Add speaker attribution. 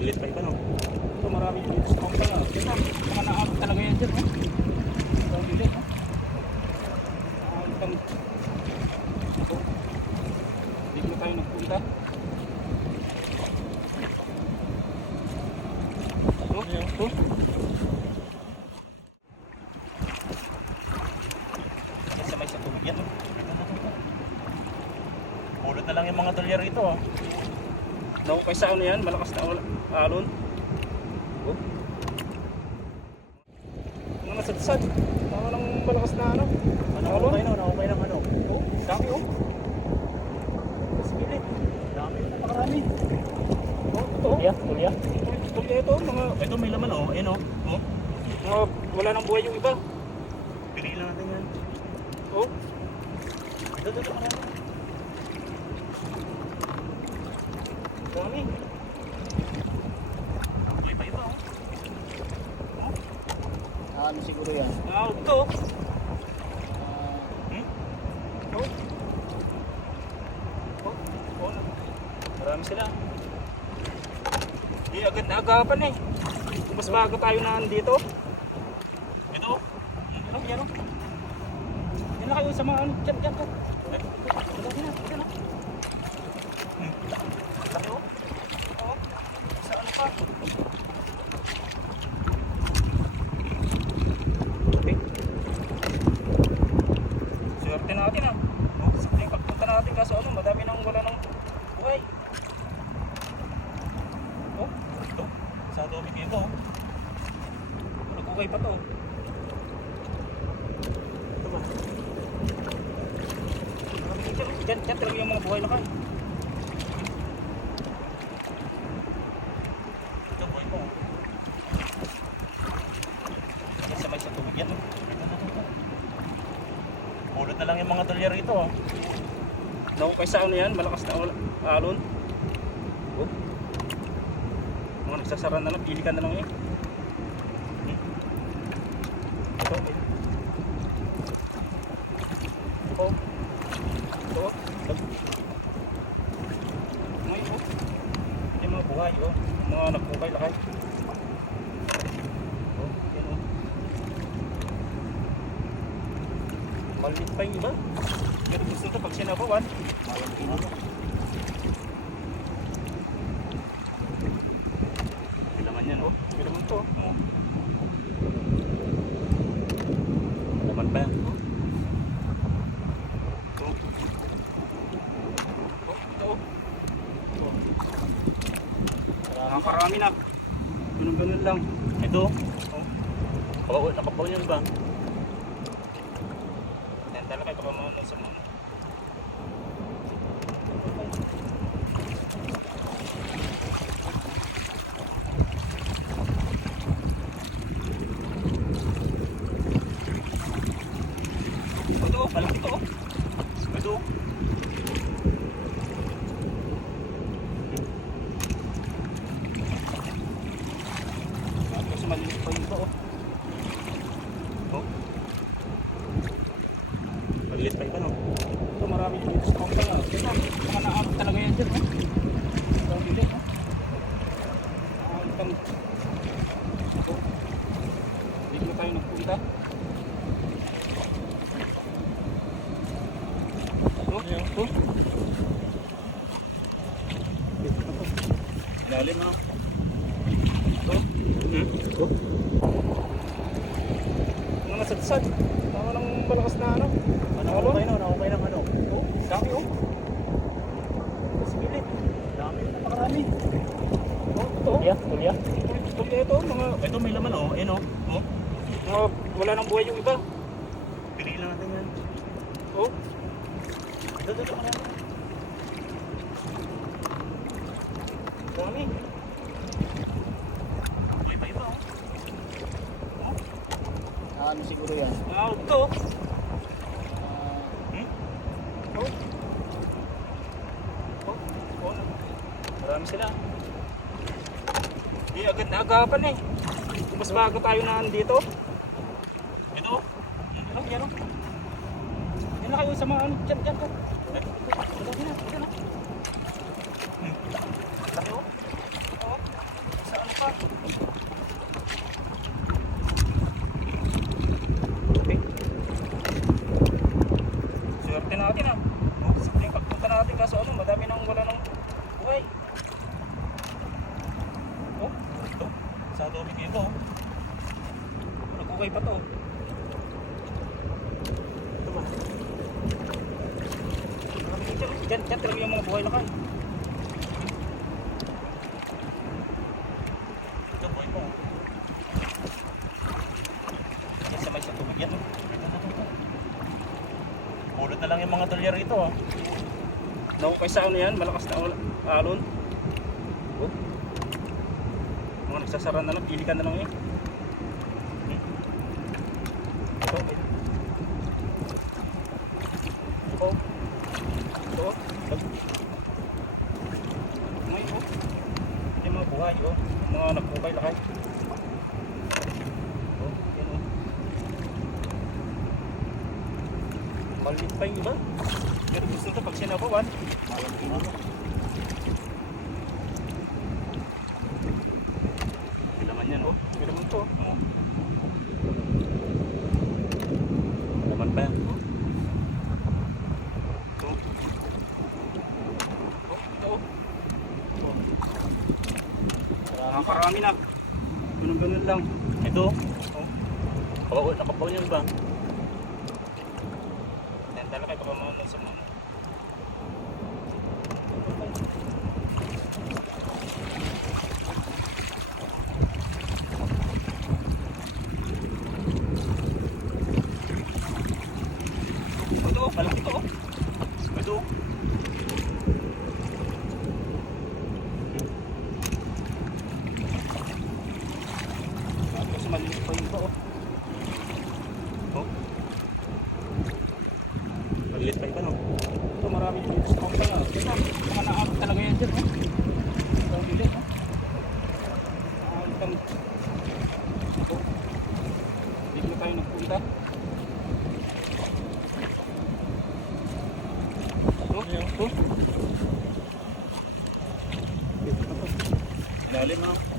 Speaker 1: Magliit pa iba no?
Speaker 2: Ito marami dito sa kapal. Ito, mga naabot talaga yan dyan. Oh. Ang bilis, oh. Naabot ang... Ito. Dito tayo nagpunta. Ito, ito.
Speaker 1: Sabay sa tubig yan. oh. Pulot na lang yung mga dolyar rito. Oh.
Speaker 2: Daw kay sa ano yan, malakas na alon. Oh. Mga nasadsad. Tama ng malakas na ano.
Speaker 1: Nakukay na, nakukay ng ano.
Speaker 2: Oh, dami oh. Gilid.
Speaker 1: Dami.
Speaker 2: Napakarami. Oh, ito oh.
Speaker 1: Tulya, tulya.
Speaker 2: Tulya ito, mga,
Speaker 1: Ito may laman oh. Ayun oh. Oh.
Speaker 2: mga wala nang buhay yung iba.
Speaker 1: Piliin lang natin yan.
Speaker 2: Oh,
Speaker 1: Ito, ito, ito.
Speaker 2: Dami.
Speaker 1: May pa iba oh.
Speaker 3: Ano siguro yan?
Speaker 2: Ah, ito.
Speaker 1: Hmm?
Speaker 2: Oh. Oh, oh. Marami sila. Di agad na agapan eh. Mas bago tayo na dito.
Speaker 1: Ito oh.
Speaker 2: Ano, yan o. Yan na kayo sa mga ano, dyan, dyan po. Dyan, dyan, dyan, dyan. Laki o. Oo. Sa ano pa? Okay. Swerte natin ah. Yung pagpunta natin kaso ano, madami nang wala ng buhay. Oh, ito.
Speaker 1: Sa dobi dito oh.
Speaker 2: Nagkukay pa to.
Speaker 1: Ito ba?
Speaker 2: Diyan, diyan talaga yung mga buhay na kayo.
Speaker 1: Ito boy ko. oh.
Speaker 2: Yan sa may sa tubig yan. oh.
Speaker 1: Pulot na lang yung mga dolyar rito oh.
Speaker 2: Daw kay sa ano yan, malakas na alon. Oh. Mga nagsasara na lang, pili ka na lang eh. Hmm. Ito, eh. Ito. Ito. May oh. Yung mga buhay oh. Mga nagkukay lakay. Oh, yan oh. Maliit pa yung iba. Pero gusto ko pag sinabawan,
Speaker 1: May laman yan oh.
Speaker 2: Pero naman to. Oh.
Speaker 1: Laman pa yan.
Speaker 2: Ito. Oh, ito. Oh. Nakakarami na. Ganun-ganun lang.
Speaker 1: Ito.
Speaker 2: Oh.
Speaker 1: Kabaw, nakabaw yung iba.
Speaker 2: Talaga ito pa mga sa mga. Ito, malaki ito.
Speaker 1: Ito.
Speaker 2: Tapos maliit pa ito. Oh. Oh.
Speaker 1: Magliit pa iba no?
Speaker 2: Ito marami dito sa ah. Ito, mga naabot talaga yan dyan. Oh. Ang bilis. Oh. Naabot ang... Ito. Dito na tayo nagpunta. Ito, ito. Dito. Lalim na. Ito. Hmm. Ito. Mga. Tama ng malakas na ano.
Speaker 1: Nakukay na, nakukay ng ano.
Speaker 2: Oh, dami oh. Gilid.
Speaker 1: Dami.
Speaker 2: Napakarami. Oh, ito.
Speaker 1: Tulya, tulya.
Speaker 2: Tulya ito, mga,
Speaker 1: Ito may laman oh. Ayun oh. Oh.
Speaker 2: mga wala nang buhay yung iba.
Speaker 1: Piliin lang natin yan.
Speaker 2: Oh,
Speaker 1: Ito, ito, ito. marami.
Speaker 2: dami.
Speaker 1: May pa iba oh.
Speaker 3: Ano siguro yan?
Speaker 2: Ah, ito.
Speaker 1: Hmm?
Speaker 2: Oh. Oh, oh. Marami sila. Di agad na agapan eh. Mas bago tayo na dito.
Speaker 1: Ito.
Speaker 2: Ano, yan oh. Yan na kayo sa mga ano, dyan po. Dyan na, dyan na. Laki oh. Oo.
Speaker 1: mga tubig yung iba oh.
Speaker 2: Nag-okay pa to.
Speaker 1: Ito ba?
Speaker 2: Diyan, diyan talaga yung mga buhay lakay.
Speaker 1: Ito boy pa oh.
Speaker 2: Yan sabay sa tubig yan. oh.
Speaker 1: Pulot na lang yung mga dolyar rito oh.
Speaker 2: Naukay sa ano yan, malakas na alon. Oh. Mga nagsasara na lang, pili ka na lang eh. Ito, okay. Ito. Ito. May oh. Yung mga buhay oh. Mga nagkukay lakay. Oh, yan oh. Maliit pa yung iba. Pero gusto nito pag sinabawan, May laman yan, oh. May laman to. Oh.
Speaker 1: Laman pa yan.
Speaker 2: Ito. Oh, ito, oh. Oh. Nakakarami na. Ganun-ganun lang.
Speaker 1: Ito oh. Kabaw, nakabaw niyo ba?
Speaker 2: Yan talaga, baka mauna sa mga. Ito, oh, malaki to. oh.
Speaker 1: Ito oh.
Speaker 2: Sabi kasi maliit pa yung iba, oh.
Speaker 1: Oh. Maliit pa iba no?
Speaker 2: Ito marami dito sa kong kaya. Ito, mga naabot talaga yan dyan. Oh. Dami din. Oh. Naabot kami. Ito. Dito na tayo nagpunta. Ito. Ito. Lalim ah.